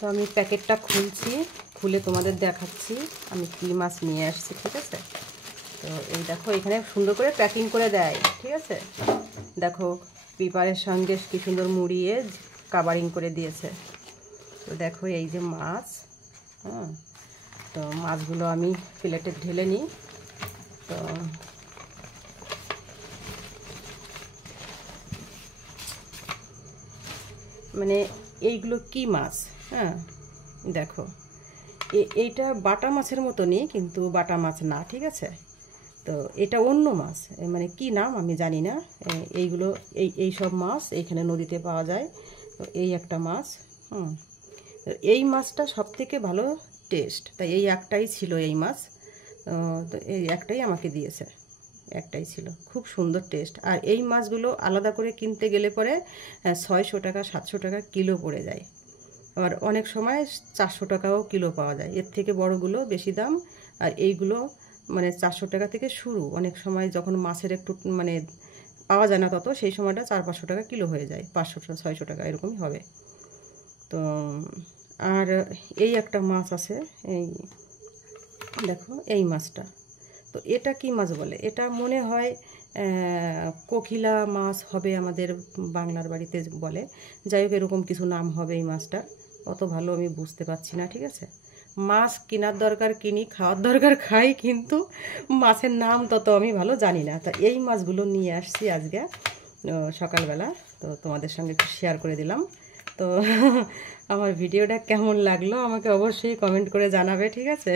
তো আমি প্যাকেটটা খুলছি, খুলে তোমাদের দেখাচ্ছি আমি কী মাছ নিয়ে আসছি। ঠিক আছে, তো এই দেখো এখানে সুন্দর করে প্যাকিং করে দেয়। ঠিক আছে, দেখো পেপারের সঙ্গে কি সুন্দর মুড়িয়ে কাভারিং করে দিয়েছে। তো দেখো এই যে মাছ, হ্যাঁ, তো মাছগুলো আমি প্লেটে ঢেলে নিই। তো মানে এইগুলো কি মাছ, হ্যাঁ দেখো এইটা বাটা মাছের মতনই, কিন্তু বাটা মাছ না। ঠিক আছে, তো এটা অন্য মাছ, মানে কি নাম আমি জানি না। এইগুলো এই সব মাছ এইখানে নদীতে পাওয়া যায়। তো এই একটা মাছ, এই মাছটা সবথেকে ভালো টেস্ট, তাই এই একটাই ছিল এই মাছ। তো এই একটাই আমাকে দিয়েছে, একটাই ছিল, খুব সুন্দর টেস্ট। আর এই মাছগুলো আলাদা করে কিনতে গেলে পরে 600 টাকা 700 টাকা কিলো পড়ে যায়। আবার অনেক সময় 400 টাকাও কিলো পাওয়া যায়, এর থেকে বড়গুলো বেশি দাম। আর এইগুলো মানে 400 টাকা থেকে শুরু। অনেক সময় যখন মাছের একটু মানে পাওয়া যায় না তত, সেই সময়টা 400-500 টাকা কিলো হয়ে যায়, 500-600 টাকা এরকমই হবে। তো আর এই একটা মাছ আছে, এই দেখো এই মাছটা। তো এটা কি মাছ বলে, এটা মনে হয় কোকিলা মাছ হবে আমাদের বাংলার বাড়িতে বলে। যাই হোক এরকম কিছু নাম হবে এই মাছটা, অত ভালো আমি বুঝতে পারছি না। ঠিক আছে, মাছ কেনার দরকার কিনি, খাওয়ার দরকার খাই, কিন্তু মাছের নাম তত আমি ভালো জানি না। তা এই মাছগুলো নিয়ে আসছি আজকে সকালবেলা, তো তোমাদের সঙ্গে একটু শেয়ার করে দিলাম। তো আমার ভিডিওটা কেমন লাগলো আমাকে অবশ্যই কমেন্ট করে জানাবে। ঠিক আছে।